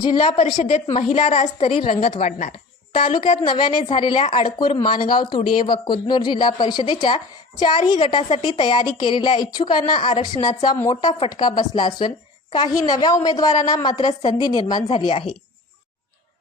जिल्हा परिषदेत महिला राज तरी रंगत वाढणार। तालुक्यात नव्याने झालेल्या अडकूर, माणगाव, तुडिये व कुदनूर जिल्हा परिषदेच्या 4ही गटासाठी तयारी केलेल्या इच्छुकांना आरक्षणाचा मोठा फटका बसला असून काही नव्या उमेदवारांना मात्र संधी निर्माण झाली आहे।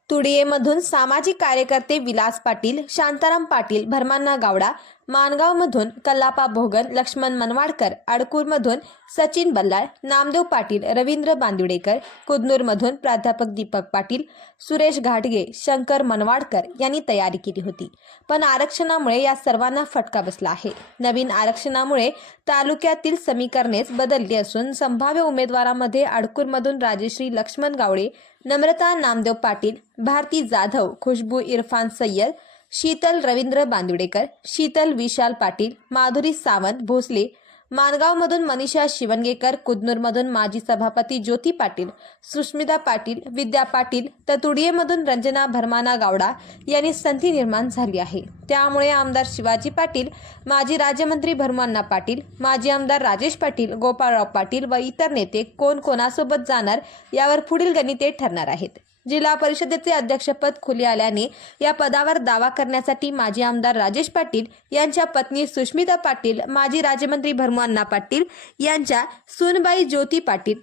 तुडियेमधून सामाजिक कार्यकर्ते विलास पाटील, शांताराम पाटील, भरमान्ना गावडा, माणगावमधून कल्लापा भोगन, लक्ष्मण मनवाडकर, अडकूरमधून सचिन बल्लाळ, नामदेव पाटील, रवींद्र बांदिवडेकर, कुदनूरमधून प्राध्यापक दीपक पाटील, सुरेश घाटगे, शंकर मनवाडकर यांनी तयारी केली होती। पण आरक्षणामुळे या सर्वांना फटका बसला आहे। नवीन आरक्षणामुळे तालुक्यातील समीकरणेच बदलली असून संभाव्य उमेदवारांमध्ये अडकूरमधून राजश्री लक्ष्मण गावडे, नम्रता नामदेव पाटील, भारती जाधव, खुशबू इरफान सय्यद, शीतल रवींद्र बांदिवडेकर, शीतल विशाल पाटील, माधुरी सावंत भोसले, माणगावमधून मनीषा शिवणगेकर, कुदनूरमधून माजी सभापती ज्योती पाटील, सुष्मिता पाटील, विद्या पाटील, तर तुडियेमधून रंजना भरमाना गावडा यांनी संधी निर्माण झाली आहे। त्यामुळे आमदार शिवाजी पाटील, माजी राज्यमंत्री भरमान्ना पाटील, माजी आमदार राजेश पाटील, गोपाळराव पाटील व इतर नेते कोण कोणासोबत जाणार यावर पुढील गणिते ठरणार आहेत। जिल्हा परिषदेचे अध्यक्षपद खुले आल्याने या पदावर दावा करण्यासाठी माजी आमदार राजेश पाटील यांच्या पत्नी सुष्मिता पाटील, माजी राज्यमंत्री भरमान्ना पाटील यांच्या सूनबाई ज्योती पाटील,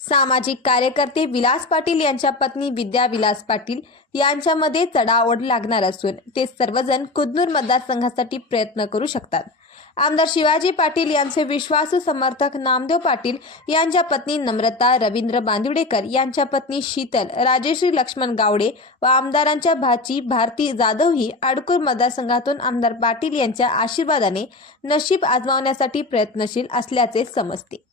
सामाजिक कार्यकर्ते विलास पाटील यांच्या पत्नी विद्या विलास पाटील यांच्यामध्ये चढाओढ लागणार असून ते सर्वजण कुदनूर मतदारसंघासाठी प्रयत्न करू शकतात। आमदार शिवाजी पाटील यांचे विश्वासू समर्थक नामदेव पाटील यांच्या पत्नी नम्रता, रवींद्र बांदिवडेकर यांच्या पत्नी शीतल, राजश्री लक्ष्मण गावडे व आमदारांच्या भाची भारती जाधव ही अडकूर मतदारसंघातून आमदार पाटील यांच्या आशीर्वादाने नशीब आजमावण्यासाठी प्रयत्नशील असल्याचे समजते।